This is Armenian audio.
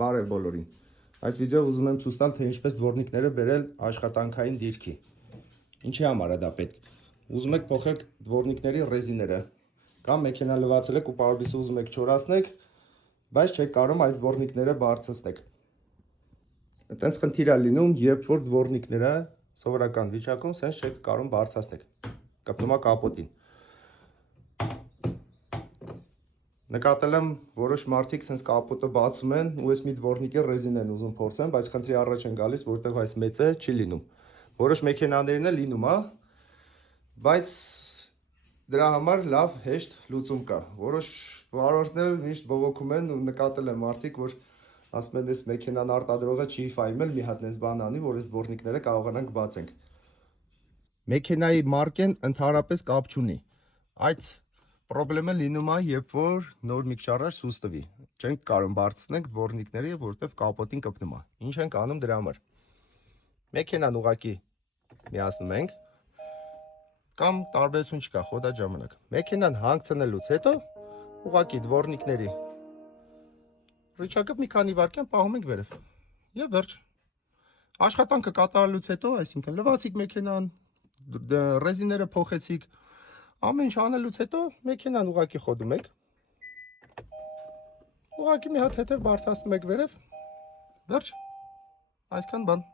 Բարև բոլորին։ Այս վիդեոյով ուզում եմ ցույց տալ, թե ինչպես դворնիկները բերել աշխատանքային դիրքի։ Ինչի համար է դա պետք։ Ուզում եք փոխել դворնիկների ռեզիները, կամ մեքենա լվացել եք ու պարբիսը ուզում եք չորացնեք, բայց չեք կարող այս դворնիկները բարձրացնել։ Այտենց խնդիր է լինում, երբ որ դворնիկները սովորական վիճակում sense չեք կարող բարձրացնել։ Կապտում է կապոտին։ Նկատել եմ որոշ մարդիկ sense կապոտը բացում են ու այս մի դворնիկի ռեզին են ուզում փորձեն, բայց խնդրի առաջ են գալիս, որտեղ այս մեծը չի լինում։ Որոշ մեքենաներն է լինում, բայց դրա համար լավ հեշտ լուծում կա։ Որոշ վարորդներ միշտ բողոքում են ու նկատել եմ մարդիկ, որ ասում են, այս մեքենան արտադրողը չի ֆայմել, մի հատ այս բան անի, որ այս դворնիկները կարողանանք բացենք։ Մեքենայի մարկեն ընդհանրապես կապ չունի։ Այդ Պրոբլեմը լինում է, երբ որ նոր մի քիչ առաջ սուս տվի։ Չենք կարող բարձրացնել դворնիկները, որտեվ կապոտին կպնում է։ Ինչ ենք անում դրա համար։ Մեքենան ուղակի միացնում ենք, կամ տարբերություն չկա, խոդա ժամանակ։ Մեքենան հանգցնելուց հետո ուղակի դворնիկների ռիչակը մի քանի վայրկյան պահում ենք վերև։ Եվ վերջ։ Աշխատանքը կատարելուց հետո, այսինքն լվացիք մեքենան, ռեզիները փոխեցիք, ամեն ինչ անելուց հետո մեքենան ուղակի խոդում եք, ուղակի մի հատ հետև բարձրացնում եք վերև, վերջ, այսքան բան։